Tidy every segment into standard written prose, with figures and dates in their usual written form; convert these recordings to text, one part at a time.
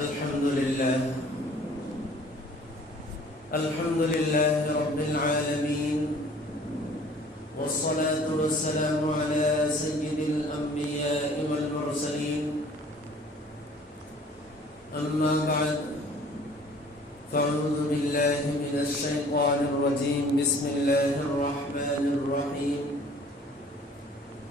الحمد لله رب العالمين، والصلاة والسلام على سيد الأنبياء والمرسلين. أما بعد، فأعوذ بالله من الشيطان الرجيم. بسم الله الرحمن الرحيم.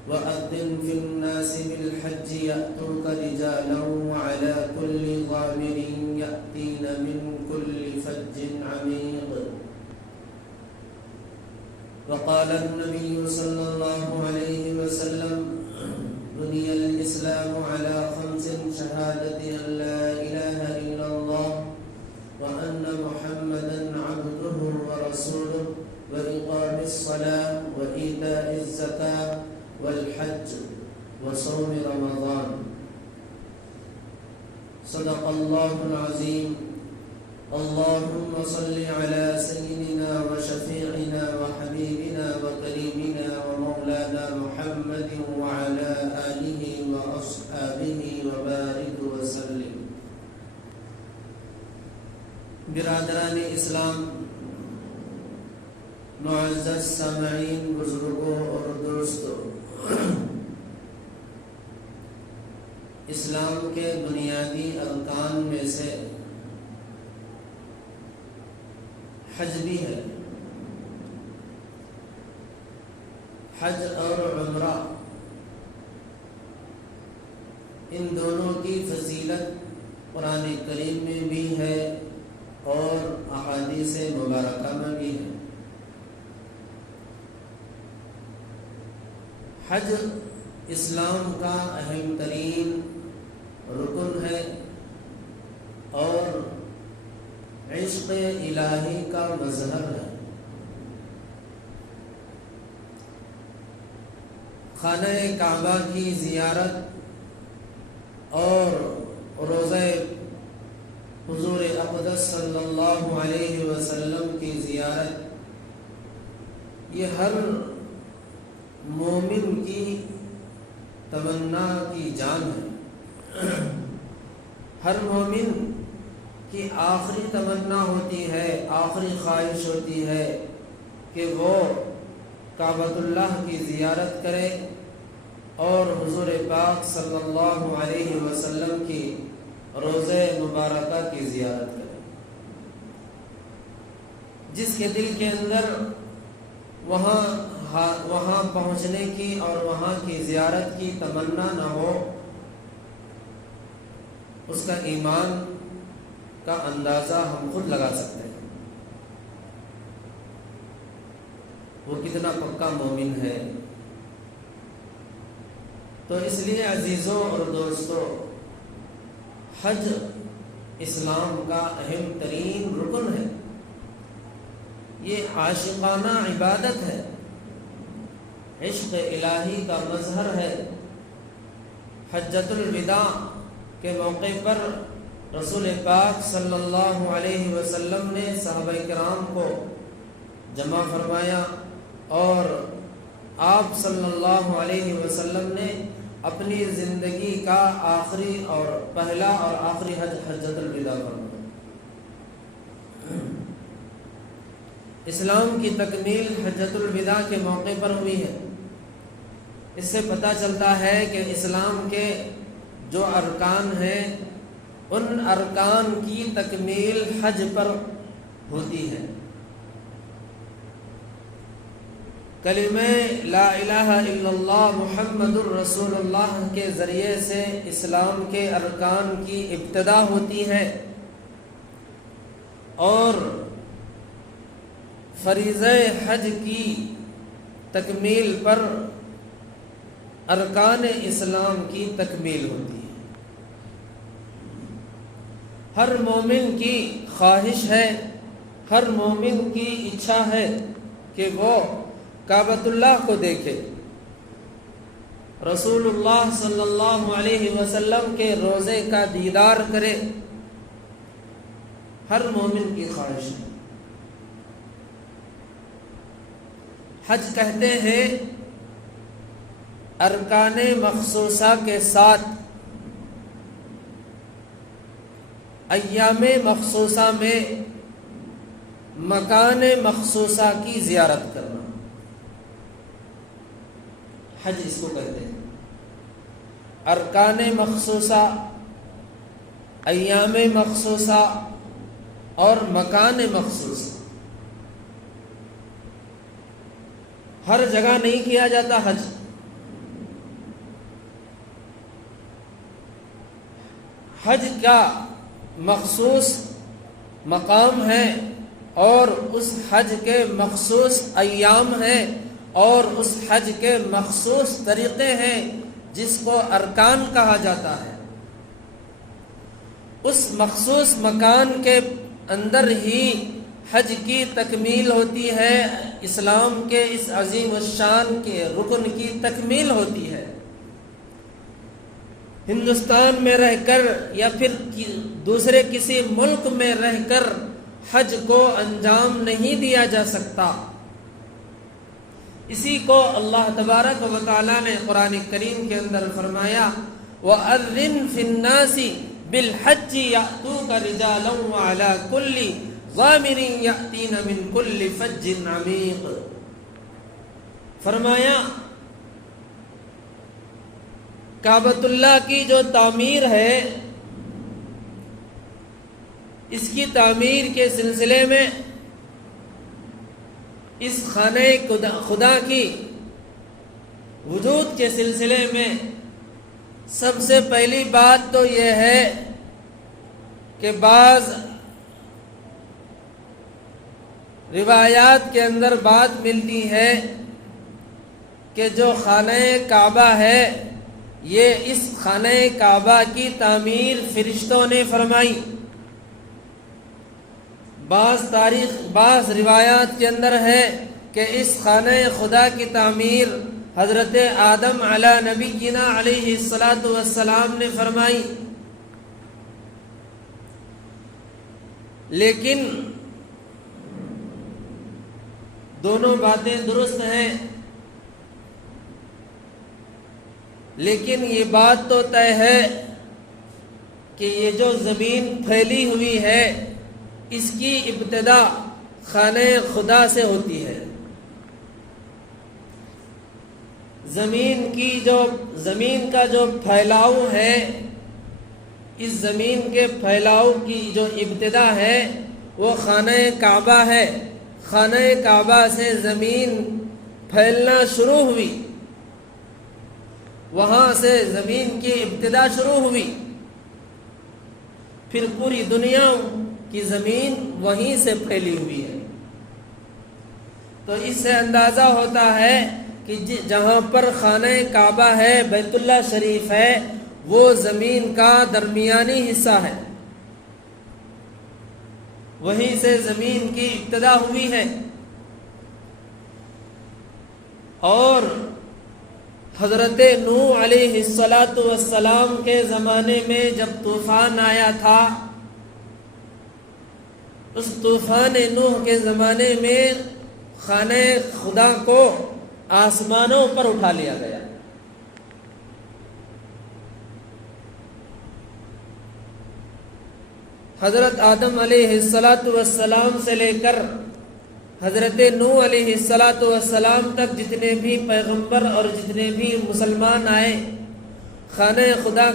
وأذن في الناس بالحج يأتوك رجالا وعلى كل ضامر يأتين من كل فج عميق. وقال النبي صلى الله عليه وسلم: بني الإسلام على 5: شهادة أن لا إله إلا الله وأن محمدا عبده ورسوله وإقام الصلاة وإيتاء الزكاة والحج وصوم رمضان. صدق الله العظيم. اللهم صل على سيدنا وشفيعنا وحبيبنا وكريمنا ومولانا محمد وعلى آله وأصحابه وبارك وسلم. برادران اسلام، معزز سامعین، بزرگوں اور دوستوں، اسلام کے بنیادی ارکان میں سے حج بھی ہے. حج اور عمرہ، ان دونوں کی فضیلت قرآن کریم میں بھی ہے اور احادیث مبارکہ میں بھی ہے. حج اسلام کا اہم ترین رکن ہے اور عشق الہی کا مظہر ہے. خانہ کعبہ کی زیارت اور روضہ حضور اقدس صلی اللہ علیہ وسلم کی زیارت، یہ ہر مومن کی تمنا کی جان ہے. ہر مومن کی آخری تمنا ہوتی ہے، آخری خواہش ہوتی ہے کہ وہ کعبۃ اللہ کی زیارت کرے اور حضور پاک صلی اللہ علیہ وسلم کی روضہ مبارکہ کی زیارت کرے. جس کے دل کے اندر وہاں پہنچنے کی اور وہاں کی زیارت کی تمنا نہ ہو، اس کا ایمان کا اندازہ ہم خود لگا سکتے ہیں وہ کتنا پکا مومن ہے. تو اس لیے عزیزوں اور دوستوں، حج اسلام کا اہم ترین رکن ہے. یہ عاشقانہ عبادت ہے، عشق الہی کا مظہر ہے. حجۃ الوداع کے موقع پر رسول پاک صلی اللہ علیہ وسلم نے صحابہ کرام کو جمع فرمایا اور آپ صلی اللہ علیہ وسلم نے اپنی زندگی کا آخری اور پہلا اور آخری حج حجۃ الوداع فرمایا. اسلام کی تکمیل حجۃ الوداع کے موقع پر ہوئی ہے. اس سے پتہ چلتا ہے کہ اسلام کے جو ارکان ہیں، ان ارکان کی تکمیل حج پر ہوتی ہے. کلمہ لا الہ الا اللہ محمد الرسول اللہ کے ذریعے سے اسلام کے ارکان کی ابتدا ہوتی ہے اور فریضہ حج کی تکمیل پر ارکان اسلام کی تکمیل ہوتی ہے. ہر مومن کی خواہش ہے، ہر مومن کی اچھا ہے کہ وہ کعبۃ اللہ کو دیکھے، رسول اللہ صلی اللہ علیہ وسلم کے روضے کا دیدار کرے. ہر مومن کی خواہش ہے. حج کہتے ہیں ارکان مخصوصہ کے ساتھ ایام مخصوصہ میں مکان مخصوصہ کی زیارت کرنا، حج اس کو کہتے ہیں۔ ارکان مخصوصہ، ایام مخصوصہ اور مکان مخصوص، ہر جگہ نہیں کیا جاتا حج۔ حج کا مخصوص مقام ہے اور اس حج کے مخصوص ایام ہیں اور اس حج کے مخصوص طریقے ہیں جس کو ارکان کہا جاتا ہے۔ اس مخصوص مکان کے اندر ہی حج کی تکمیل ہوتی ہے، اسلام کے اس عظیم الشان کے رکن کی تکمیل ہوتی ہے۔ ہندوستان میں رہ کر یا پھر دوسرے کسی ملک میں رہ کر حج کو انجام نہیں دیا جا سکتا۔ اسی کو اللہ تبارک و تعالیٰ نے قرآن کریم کے اندر فرمایا وَأَذِّن فِي النَّاسِ بِالْحَجِّ يَأْتُوكَ رِجَالًا وَعَلَى كُلِّ ضَامِرٍ يَأْتِينَ مِنْ كُلِّ فَجٍّ عَمِيقٍ۔ فرمایا کعبۃ اللہ کی جو تعمیر ہے، اس کی تعمیر کے سلسلے میں، اس خانہ خدا کی وجود کے سلسلے میں سب سے پہلی بات تو یہ ہے کہ بعض روایات کے اندر بات ملتی ہے کہ جو خانہ کعبہ ہے، یہ اس خانہ کعبہ کی تعمیر فرشتوں نے فرمائی۔ بعض روایات کے اندر ہے کہ اس خانہ خدا کی تعمیر حضرت آدم علی نبینا علیہ السلام نے فرمائی، لیکن دونوں باتیں درست ہیں، لیکن یہ بات تو طے ہے کہ یہ جو زمین پھیلی ہوئی ہے، اس کی ابتدا خانہ خدا سے ہوتی ہے۔ زمین کا جو پھیلاؤ ہے، اس زمین کے پھیلاؤ کی جو ابتدا ہے وہ خانہ کعبہ ہے۔ خانہ کعبہ سے زمین پھیلنا شروع ہوئی، وہاں سے زمین کی ابتدا شروع ہوئی، پھر پوری دنیا کی زمین وہیں سے پھیلی ہوئی ہے۔ تو اس سے اندازہ ہوتا ہے کہ جہاں پر خانہ کعبہ ہے، بیت اللہ شریف ہے، وہ زمین کا درمیانی حصہ ہے، وہیں سے زمین کی ابتدا ہوئی ہے۔ اور حضرت نوح علیہ السلام کے زمانے میں جب طوفان آیا تھا، اس طوفان نوح کے زمانے میں خانہ خدا کو آسمانوں پر اٹھا لیا گیا۔ حضرت آدم علیہ السلام سے لے کر حضرت نوح علیہ السلام تک جتنے بھی پیغمبر اور جتنے بھی مسلمان آئے، خانہ خدا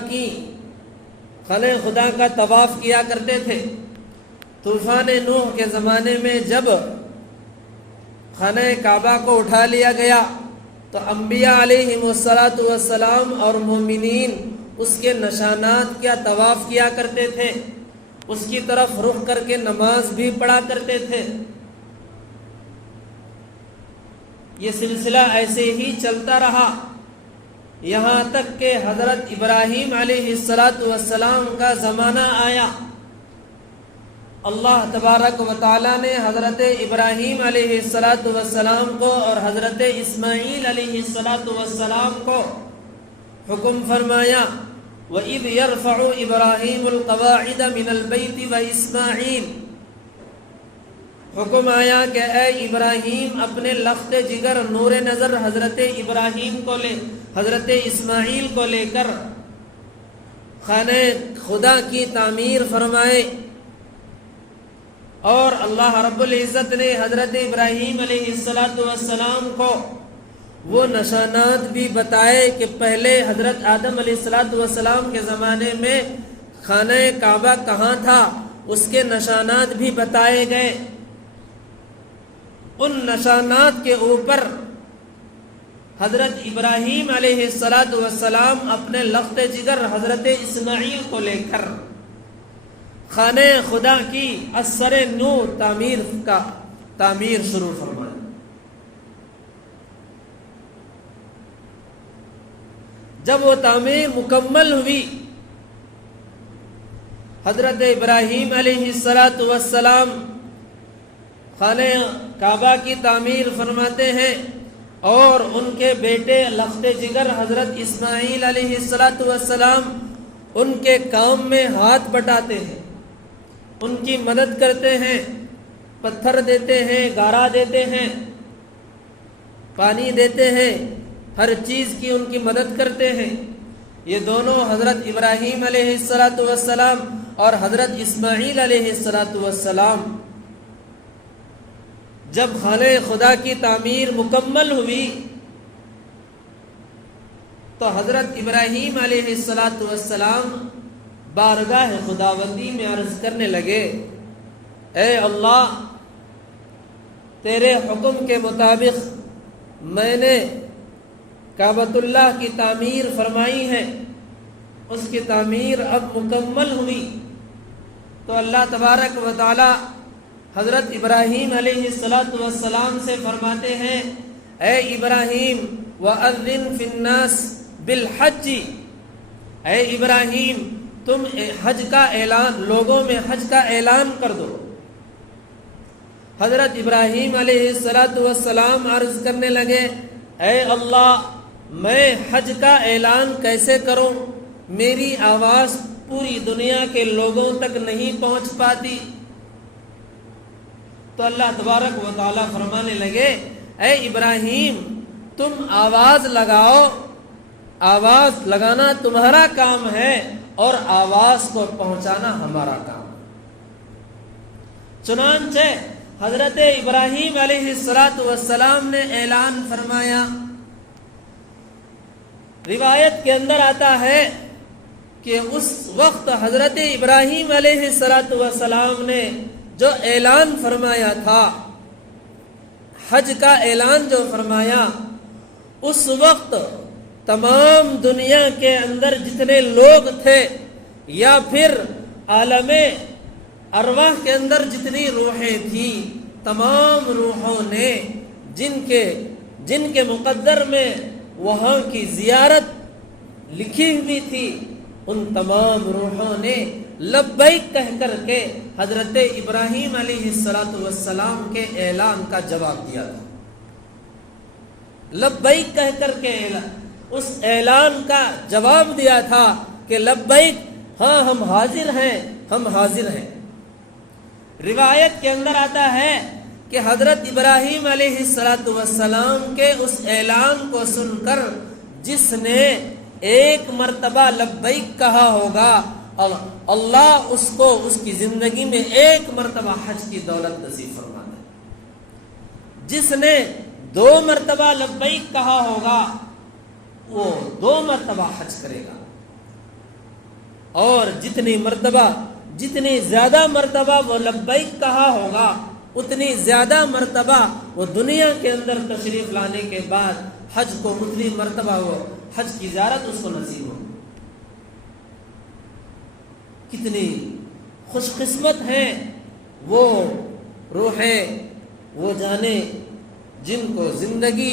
کا طواف کیا کرتے تھے۔ طوفان نوح کے زمانے میں جب خانہ کعبہ کو اٹھا لیا گیا تو انبیاء علیہم السلام اور مومنین اس کے نشانات کیا طواف کیا کرتے تھے، اس کی طرف رخ کر کے نماز بھی پڑھا کرتے تھے۔ یہ سلسلہ ایسے ہی چلتا رہا یہاں تک کہ حضرت ابراہیم علیہ السلام کا زمانہ آیا۔ اللہ تبارک و تعالیٰ نے حضرت ابراہیم علیہ السلام کو اور حضرت اسماعیل علیہ السلام کو حکم فرمایا وَإِذْ يَرْفَعُ إِبْرَاهِيمُ الْقَوَاعِدَ مِنَ الْبَيْتِ وَإِسْمَاعِيلُ، حکم آیا کہ اے ابراہیم اپنے لخت جگر نور نظر حضرت ابراہیم کو لے، حضرت اسماعیل کو لے کر خانہ خدا کی تعمیر فرمائے، اور اللہ رب العزت نے حضرت ابراہیم علیہ السلام کو وہ نشانات بھی بتائے کہ پہلے حضرت آدم علیہ السلام کے زمانے میں خانہ کعبہ کہاں تھا، اس کے نشانات بھی بتائے گئے۔ ان نشانات کے اوپر حضرت ابراہیم علیہ السلام اپنے لخت جگر حضرت اسماعیل کو لے کر خانہ خدا کی اثر نو تعمیر شروع فرمائی۔ جب وہ تعمیر مکمل ہوئی، حضرت ابراہیم علیہ السلام خانہ کعبہ کی تعمیر فرماتے ہیں، اور ان کے بیٹے لخت جگر حضرت اسماعیل علیہ السلام ان کے کام میں ہاتھ بٹاتے ہیں، ان کی مدد کرتے ہیں، پتھر دیتے ہیں، گارا دیتے ہیں، پانی دیتے ہیں، ہر چیز کی ان کی مدد کرتے ہیں۔ یہ دونوں حضرت ابراہیم علیہ السلام اور حضرت اسماعیل علیہ السلام جب خانہ خدا کی تعمیر مکمل ہوئی تو حضرت ابراہیم علیہ السلام بارگاہ خداوندی میں عرض کرنے لگے، اے اللہ، تیرے حکم کے مطابق میں نے کعبۃ اللہ کی تعمیر فرمائی ہے، اس کی تعمیر اب مکمل ہوئی۔ تو اللہ تبارک و تعالی حضرت ابراہیم علیہ السلام سے فرماتے ہیں، اے ابراہیم وَأَذِّن فِي النَّاسِ بِالْحَجِّ، اے ابراہیم تم حج کا اعلان، لوگوں میں حج کا اعلان کر دو۔ حضرت ابراہیم علیہ السلام عرض کرنے لگے، اے اللہ، میں حج کا اعلان کیسے کروں؟ میری آواز پوری دنیا کے لوگوں تک نہیں پہنچ پاتی۔ تو اللہ تبارک و تعالیٰ فرمانے لگے، اے ابراہیم تم آواز لگاؤ، آواز لگانا تمہارا کام ہے اور آواز کو پہنچانا ہمارا کام ہے۔ چنانچہ حضرت ابراہیم علیہ السلام نے اعلان فرمایا۔ روایت کے اندر آتا ہے کہ اس وقت حضرت ابراہیم علیہ السلام نے جو اعلان فرمایا تھا، حج کا اعلان جو فرمایا، اس وقت تمام دنیا کے اندر جتنے لوگ تھے یا پھر عالم ارواح کے اندر جتنی روحیں تھیں، تمام روحوں نے جن کے مقدر میں وہاں کی زیارت لکھی ہوئی تھی، ان تمام روحوں نے لبیک کہہ کر کے حضرت ابراہیم علیہ السلام کے اعلان کا جواب دیا تھا۔ لبیک کہہ کر کے اس اعلان کا جواب دیا تھا کہ لبیک، ہاں ہم حاضر ہیں، ہم حاضر ہیں۔ روایت کے اندر آتا ہے کہ حضرت ابراہیم علیہ السلام کے اس اعلان کو سن کر جس نے ایک مرتبہ لبیک کہا ہوگا، اللہ اس کو اس کی زندگی میں ایک مرتبہ حج کی دولت نصیب فرما دے۔ جس نے 2 مرتبہ لبیک کہا ہوگا وہ 2 مرتبہ حج کرے گا، اور جتنی زیادہ مرتبہ وہ لبیک کہا ہوگا اتنی زیادہ مرتبہ وہ دنیا کے اندر تشریف لانے کے بعد حج کو اتنی مرتبہ وہ حج کی زیارت اس کو نصیب ہو۔ کتنی خوش قسمت ہیں وہ روحیں، وہ جانیں جن کو زندگی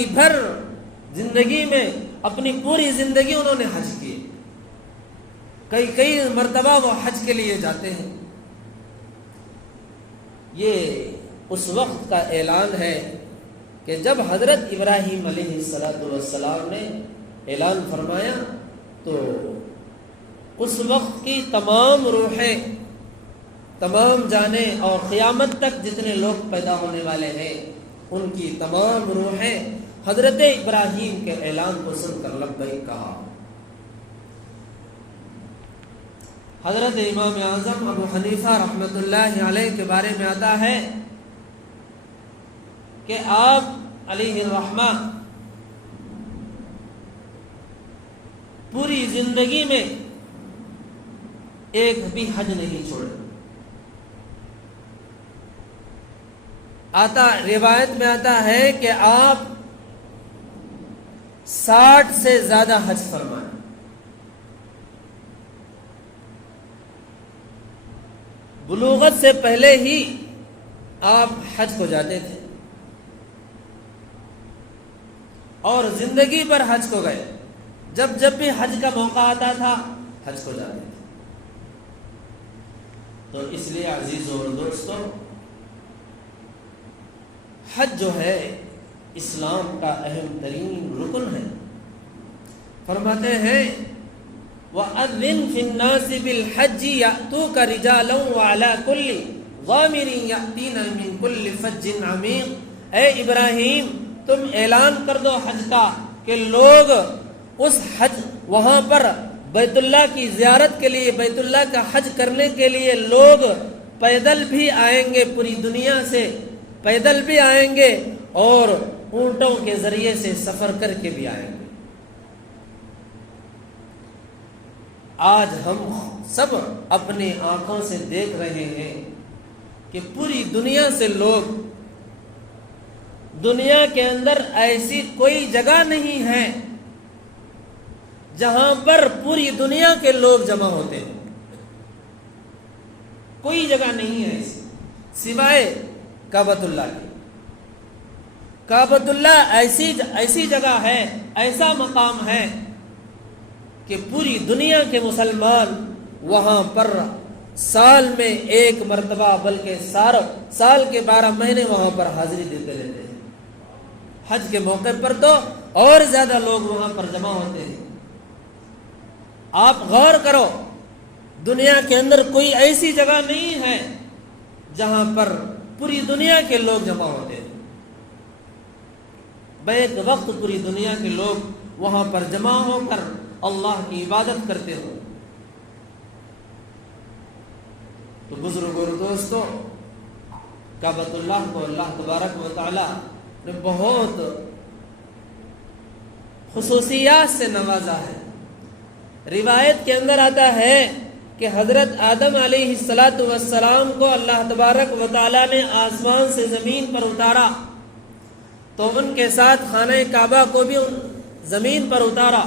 میں اپنی پوری زندگی انہوں نے حج کی، کئی مرتبہ وہ حج کے لیے جاتے ہیں۔ یہ اس وقت کا اعلان ہے کہ جب حضرت ابراہیم علیہ السلام نے اعلان فرمایا تو اس وقت کی تمام روحیں، تمام جانیں اور قیامت تک جتنے لوگ پیدا ہونے والے ہیں، ان کی تمام روحیں حضرت ابراہیم کے اعلان کو سن کر لبیک کہا۔ حضرت امام اعظم ابو حنیفہ رحمۃ اللہ علیہ کے بارے میں آتا ہے کہ آپ علیہ الرحمہ پوری زندگی میں ایک بھی حج نہیں چھوڑے. روایت میں آتا ہے کہ آپ 60 سے زیادہ حج فرمائے. بلوغت سے پہلے ہی آپ حج کو جاتے تھے اور زندگی پر حج کو گئے. جب بھی حج کا موقع آتا تھا حج کو جاتے تھے. تو اس لیے عزیزوں اور دوستوں، حج جو ہے اسلام کا اہم ترین رکن ہے. فرماتے ہیں وَأَذِّن فِي النَّاسِ بِالْحَجِّ يَأْتُوكَ رِجَالًا وَعَلَى كُلِّ ضَامِرٍ يَأْتِينَ مِنْ كُلِّ فَجٍّ عَمِيقٍ. اے ابراہیم، تم اعلان کر دو حج کا کہ لوگ اس حج وہاں پر بیت اللہ کی زیارت کے لیے، بیت اللہ کا حج کرنے کے لیے لوگ پیدل بھی آئیں گے، پوری دنیا سے پیدل بھی آئیں گے اور اونٹوں کے ذریعے سے سفر کر کے بھی آئیں گے. آج ہم سب اپنی آنکھوں سے دیکھ رہے ہیں کہ پوری دنیا سے لوگ، دنیا کے اندر ایسی کوئی جگہ نہیں ہے جہاں پر پوری دنیا کے لوگ جمع ہوتے ہیں. کوئی جگہ نہیں ہے ایسی سوائے کعبۃ اللہ کی. کعبۃ اللہ ایسی جگہ ہے، ایسا مقام ہے کہ پوری دنیا کے مسلمان وہاں پر سال میں ایک مرتبہ بلکہ سال کے 12 مہینے وہاں پر حاضری دیتے رہتے ہیں. حج کے موقع پر تو اور زیادہ لوگ وہاں پر جمع ہوتے ہیں. آپ غور کرو، دنیا کے اندر کوئی ایسی جگہ نہیں ہے جہاں پر پوری دنیا کے لوگ جمع ہوتے ہیں. بیک وقت پوری دنیا کے لوگ وہاں پر جمع ہو کر اللہ کی عبادت کرتے ہو. تو بزرگوں اور دوستوں، کعبۃ اللہ کو اللہ تبارک و تعالی نے بہت خصوصیات سے نوازا ہے. روایت کے اندر آتا ہے کہ حضرت آدم علیہ السلام کو اللہ تبارک و تعالی نے آسمان سے زمین پر اتارا تو ان کے ساتھ خانہ کعبہ کو بھی زمین پر اتارا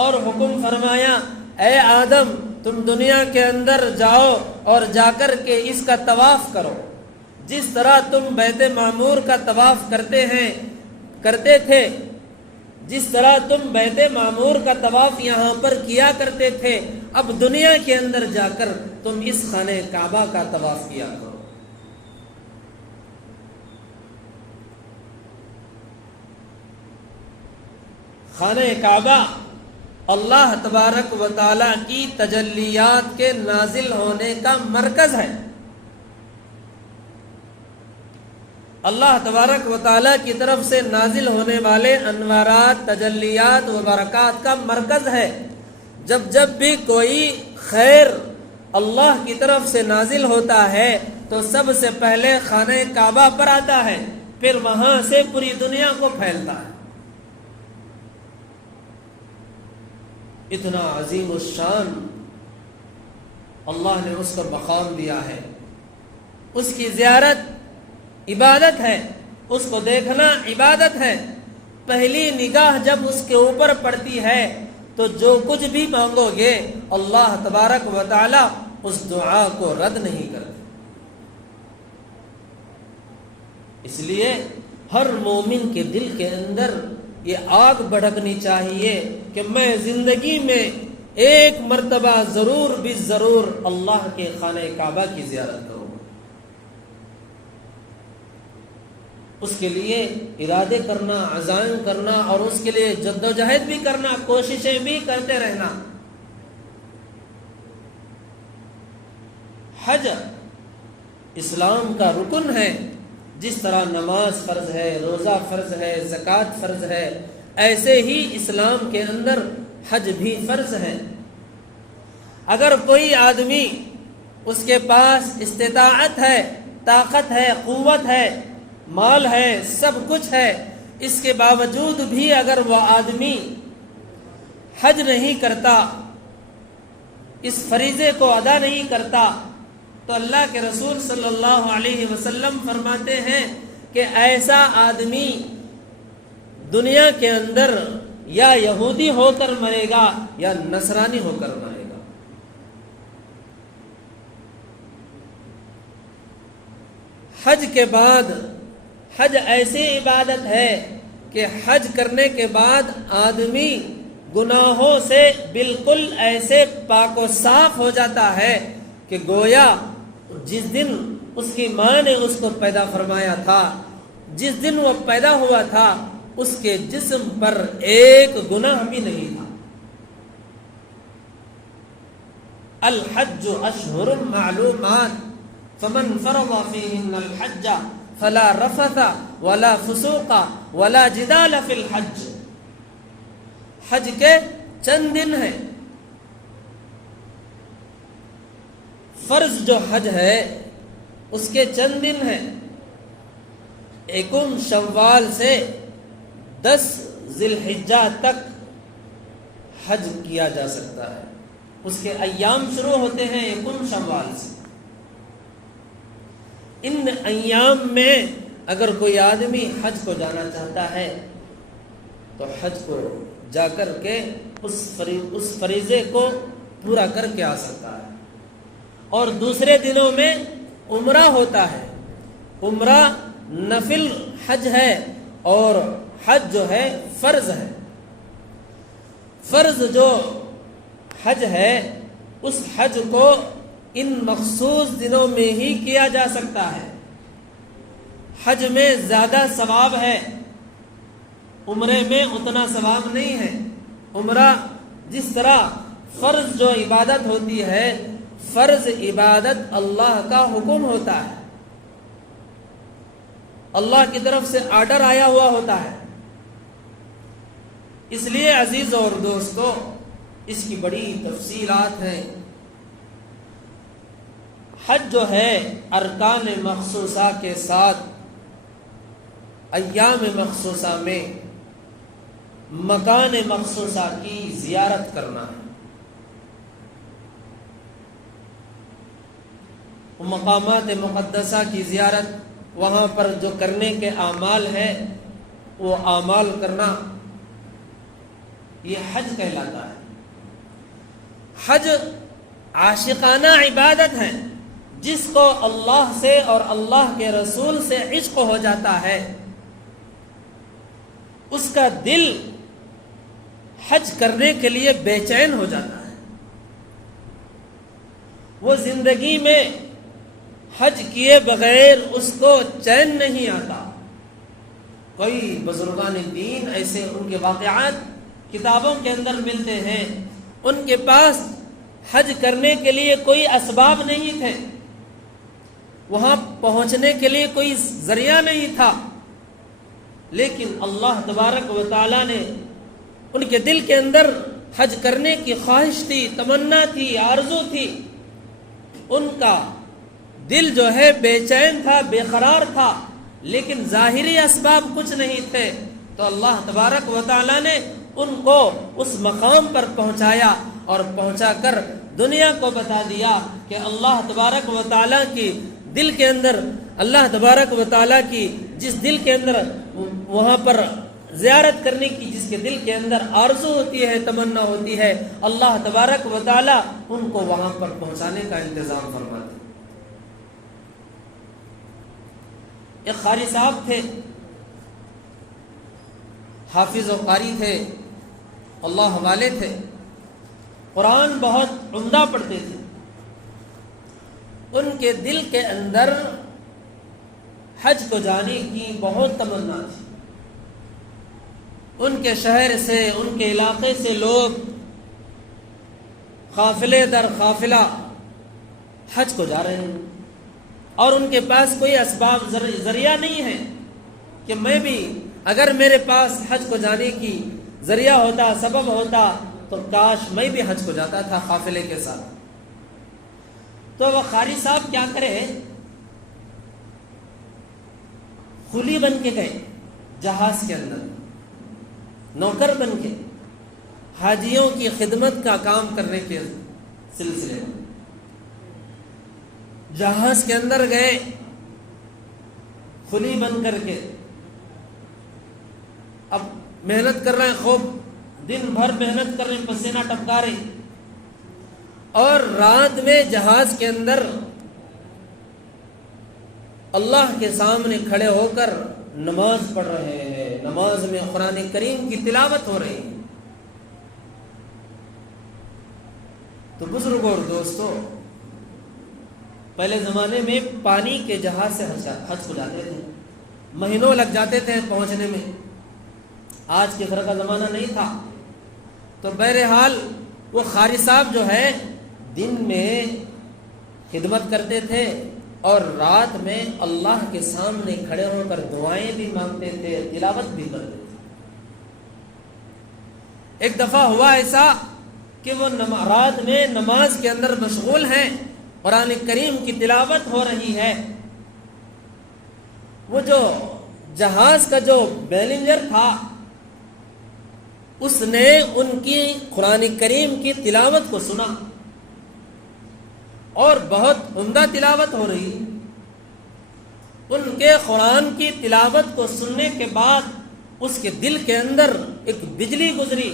اور حکم فرمایا، اے آدم، تم دنیا کے اندر جاؤ اور جا کر کے اس کا طواف کرو. جس طرح تم بیت معمور کا طواف کرتے تھے، جس طرح تم بیت معمور کا طواف یہاں پر کیا کرتے تھے، اب دنیا کے اندر جا کر تم اس خانہ کعبہ کا طواف کیا کرو. خانہ کعبہ اللہ تبارک و تعالی کی تجلیات کے نازل ہونے کا مرکز ہے. اللہ تبارک و تعالی کی طرف سے نازل ہونے والے انوارات، تجلیات و برکات کا مرکز ہے. جب بھی کوئی خیر اللہ کی طرف سے نازل ہوتا ہے تو سب سے پہلے خانہ کعبہ پر آتا ہے، پھر وہاں سے پوری دنیا کو پھیلتا ہے. اتنا عظیم الشان اللہ نے اس کو مقام دیا ہے. اس کی زیارت عبادت ہے، اس کو دیکھنا عبادت ہے. پہلی نگاہ جب اس کے اوپر پڑتی ہے تو جو کچھ بھی مانگو گے اللہ تبارک و تعالی اس دعا کو رد نہیں کرتے. اس لیے ہر مومن کے دل کے اندر یہ آگ بھڑکنی چاہیے کہ میں زندگی میں ایک مرتبہ ضرور بھی ضرور اللہ کے خانہ کعبہ کی زیارت کروں. اس کے لیے ارادے کرنا، عزائم کرنا اور اس کے لیے جدوجہد بھی کرنا، کوششیں بھی کرتے رہنا. حج اسلام کا رکن ہے. جس طرح نماز فرض ہے، روزہ فرض ہے، زکوٰۃ فرض ہے، ایسے ہی اسلام کے اندر حج بھی فرض ہے. اگر کوئی آدمی اس کے پاس استطاعت ہے، طاقت ہے، قوت ہے، مال ہے، سب کچھ ہے، اس کے باوجود بھی اگر وہ آدمی حج نہیں کرتا، اس فریضے کو ادا نہیں کرتا، تو اللہ کے رسول صلی اللہ علیہ وسلم فرماتے ہیں کہ ایسا آدمی دنیا کے اندر یا یہودی ہو کر مرے گا یا نصرانی ہو کر مرے گا۔ حج کے بعد، حج ایسی عبادت ہے کہ حج کرنے کے بعد آدمی گناہوں سے بالکل ایسے پاک و صاف ہو جاتا ہے کہ گویا جس دن اس کی ماں نے اس کو پیدا فرمایا تھا، جس دن وہ پیدا ہوا تھا، اس کے جسم پر ایک گناہ بھی نہیں تھا۔ الحج اشہر معلومات فمن فرض فیہن الحج فلا رفث ولا فسوق ولا جدال فی الحج۔ حج کے چند دن ہیں، فرض جو حج ہے اس کے چند دن ہیں، 1 شوال سے 10 ذی الحجہ تک حج کیا جا سکتا ہے۔ اس کے ایام شروع ہوتے ہیں 1 شوال سے۔ ان ایام میں اگر کوئی آدمی حج کو جانا چاہتا ہے تو حج کو جا کر کے اس فریضے کو پورا کر کے آ سکتا ہے۔ اور دوسرے دنوں میں عمرہ ہوتا ہے۔ عمرہ نفل حج ہے اور حج جو ہے فرض ہے۔ فرض جو حج ہے اس حج کو ان مخصوص دنوں میں ہی کیا جا سکتا ہے۔ حج میں زیادہ ثواب ہے، عمرے میں اتنا ثواب نہیں ہے۔ عمرہ جس طرح فرض جو عبادت ہوتی ہے، فرض عبادت اللہ کا حکم ہوتا ہے، اللہ کی طرف سے آرڈر آیا ہوا ہوتا ہے۔ اس لیے عزیز اور دوستو، اس کی بڑی تفصیلات ہیں۔ حج جو ہے ارکان مخصوصہ کے ساتھ ایام مخصوصہ میں مکان مخصوصہ کی زیارت کرنا ہے۔ مقامات مقدسہ کی زیارت، وہاں پر جو کرنے کے اعمال ہیں وہ اعمال کرنا، یہ حج کہلاتا ہے۔ حج عاشقانہ عبادت ہے، جس کو اللہ سے اور اللہ کے رسول سے عشق ہو جاتا ہے، اس کا دل حج کرنے کے لیے بے چین ہو جاتا ہے۔ وہ زندگی میں حج کیے بغیر اس کو چین نہیں آتا۔ کوئی بزرگان دین ایسے ان کے واقعات کتابوں کے اندر ملتے ہیں، ان کے پاس حج کرنے کے لیے کوئی اسباب نہیں تھے، وہاں پہنچنے کے لیے کوئی ذریعہ نہیں تھا، لیکن اللہ تبارک و تعالیٰ نے ان کے دل کے اندر حج کرنے کی خواہش تھی، تمنا تھی، آرزو تھی۔ ان کا دل جو ہے بے چین تھا، بے قرار تھا، لیکن ظاہری اسباب کچھ نہیں تھے، تو اللہ تبارک و تعالیٰ نے ان کو اس مقام پر پہنچایا اور پہنچا کر دنیا کو بتا دیا کہ اللہ تبارک و تعالیٰ کی دل کے اندر، اللہ تبارک و تعالیٰ کی جس دل کے اندر وہاں پر زیارت کرنے کی جس کے دل کے اندر آرزو ہوتی ہے، تمنا ہوتی ہے، اللہ تبارک و تعالیٰ ان کو وہاں پر پہنچانے کا انتظام فرماتے۔ ایک قاری صاحب تھے، حافظ و قاری تھے، اللہ والے تھے، قرآن بہت عمدہ پڑھتے تھے۔ ان کے دل کے اندر حج کو جانے کی بہت تمنا تھی۔ ان کے شہر سے، ان کے علاقے سے لوگ قافلے در قافلہ حج کو جا رہے ہیں، اور ان کے پاس کوئی اسباب ذریعہ نہیں ہے کہ میں بھی، اگر میرے پاس حج کو جانے کی ذریعہ ہوتا، سبب ہوتا، تو کاش میں بھی حج کو جاتا تھا قافلے کے ساتھ۔ تو وہ قاری صاحب کیا کرے، خلی بن کے گئے جہاز کے اندر، نوکر بن کے حاجیوں کی خدمت کا کام کرنے کے سلسلے میں جہاز کے اندر گئے خلی بن کر کے. اب محنت کر رہے ہیں، خوب دن بھر محنت کر رہے ہیں، پسینہ ٹپکا رہے ہیں، اور رات میں جہاز کے اندر اللہ کے سامنے کھڑے ہو کر نماز پڑھ رہے ہیں. نماز میں قرآن کریم کی تلاوت ہو رہی ہے. تو بزرگوں اور دوستوں، پہلے زمانے میں پانی کے جہاز سے حج کو جاتے تھے، مہینوں لگ جاتے تھے پہنچنے میں. آج کی طرح کا زمانہ نہیں تھا. تو بہرحال وہ قاری صاحب جو ہے دن میں خدمت کرتے تھے اور رات میں اللہ کے سامنے کھڑے ہو کر دعائیں بھی مانگتے تھے، تلاوت بھی کرتے تھے. ایک دفعہ ہوا ایسا کہ وہ رات میں نماز کے اندر مشغول ہیں، قرآن کریم کی تلاوت ہو رہی ہے. وہ جو جہاز کا جو مینیجر تھا اس نے ان کی قرآن کریم کی تلاوت کو سنا، اور بہت عمدہ تلاوت ہو رہی. ان کے قرآن کی تلاوت کو سننے کے بعد اس کے دل کے اندر ایک بجلی گزری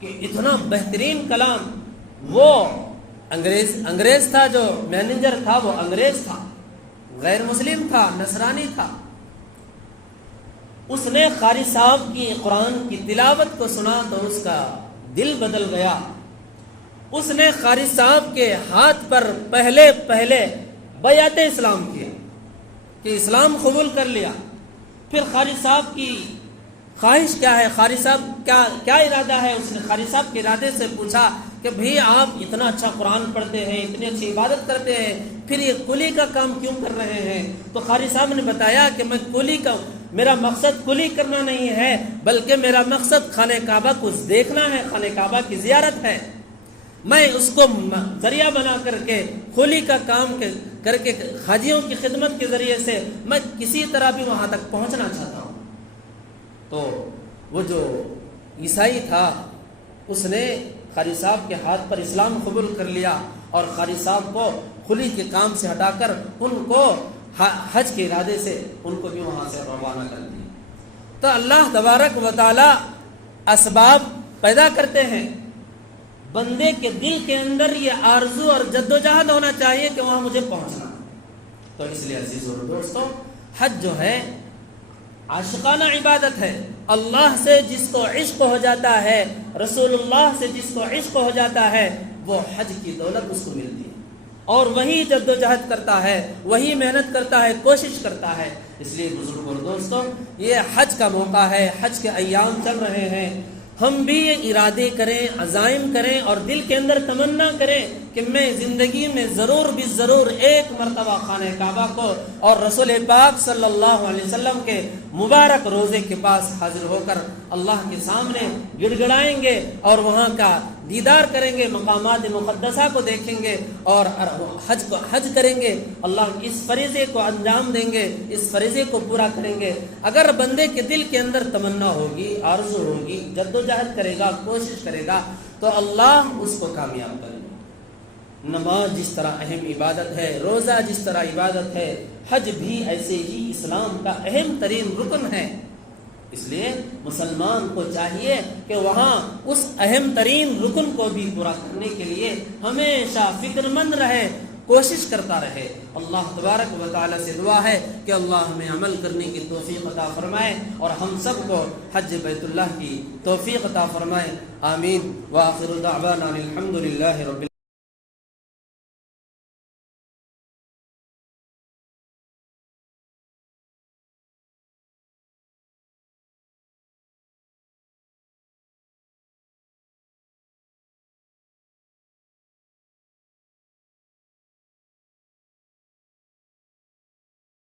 کہ اتنا بہترین کلام. وہ انگریز تھا، جو مینیجر تھا وہ انگریز تھا، غیر مسلم تھا، نصرانی تھا. اس نے قاری صاحب کی قرآن کی تلاوت کو سنا تو اس کا دل بدل گیا. اس نے قاری صاحب کے ہاتھ پر پہلے بیعت اسلام کیا کہ اسلام قبول کر لیا. پھر قاری صاحب کی خواہش کیا ہے، قاری صاحب کیا ارادہ ہے. اس نے قاری صاحب کے ارادے سے پوچھا کہ بھئی آپ اتنا اچھا قرآن پڑھتے ہیں، اتنی اچھی عبادت کرتے ہیں، پھر یہ کلی کا کام کیوں کر رہے ہیں؟ تو قاری صاحب نے بتایا کہ میرا مقصد کلی کرنا نہیں ہے، بلکہ میرا مقصد خانہ کعبہ کو دیکھنا ہے، خانہ کعبہ کی زیارت ہے. میں اس کو ذریعہ بنا کر کے کلی کا کام کر کے حاجیوں کی خدمت کے ذریعے سے میں کسی طرح بھی وہاں تک پہنچنا چاہتا ہوں. تو وہ جو عیسائی تھا اس نے قاری صاحب کے ہاتھ پر اسلام قبول کر لیا اور قاری صاحب کو کلی کے کام سے ہٹا کر ان کو حج کے ارادے سے ان کو بھی وہاں سے روانہ کر دیا. تو اللہ تبارک و تعالی اسباب پیدا کرتے ہیں. بندے کے دل کے اندر یہ آرزو اور جدوجہد ہونا چاہیے کہ وہاں مجھے پہنچنا. تو اس لیے عزیزو اور دوستو، حج جو ہے عاشقانہ عبادت ہے. اللہ سے جس کو عشق ہو جاتا ہے، رسول اللہ سے جس کو عشق ہو جاتا ہے، وہ حج کی دولت اس کو ملتی ہے، اور وہی جدوجہد کرتا ہے، وہی محنت کرتا ہے، کوشش کرتا ہے. اس لیے بزرگوں اور دوستوں، یہ حج کا موقع ہے، حج کے ایام چل رہے ہیں. ہم بھی یہ ارادے کریں، عزائم کریں اور دل کے اندر تمنا کریں کہ میں زندگی میں ضرور ایک مرتبہ خانہ کعبہ کو اور رسول پاک صلی اللہ علیہ وسلم کے مبارک روزے کے پاس حاضر ہو کر اللہ کے سامنے گڑ گڑائیں گے اور وہاں کا دیدار کریں گے، مقامات مقدسہ کو دیکھیں گے اور حج کریں گے. اللہ اس فریضے کو انجام دیں گے، اس فریضے کو پورا کریں گے. اگر بندے کے دل کے اندر تمنا ہوگی، آرزو ہوگی، جدوجہد کرے گا، کوشش کرے گا، تو اللہ اس کو کامیاب کرے گا. نماز جس طرح اہم عبادت ہے، روزہ جس طرح عبادت ہے، حج بھی ایسے ہی اسلام کا اہم ترین رکن ہے. اس لیے مسلمان کو چاہیے کہ وہاں اس اہم ترین رکن کو بھی پورا کرنے کے لیے ہمیشہ فکر مند رہے، کوشش کرتا رہے. اللہ تبارک و تعالی سے دعا ہے کہ اللہ ہمیں عمل کرنے کی توفیق عطا فرمائے اور ہم سب کو حج بیت اللہ کی توفیق عطا فرمائے. آمین. وآخر دعوانا الحمد للہ رب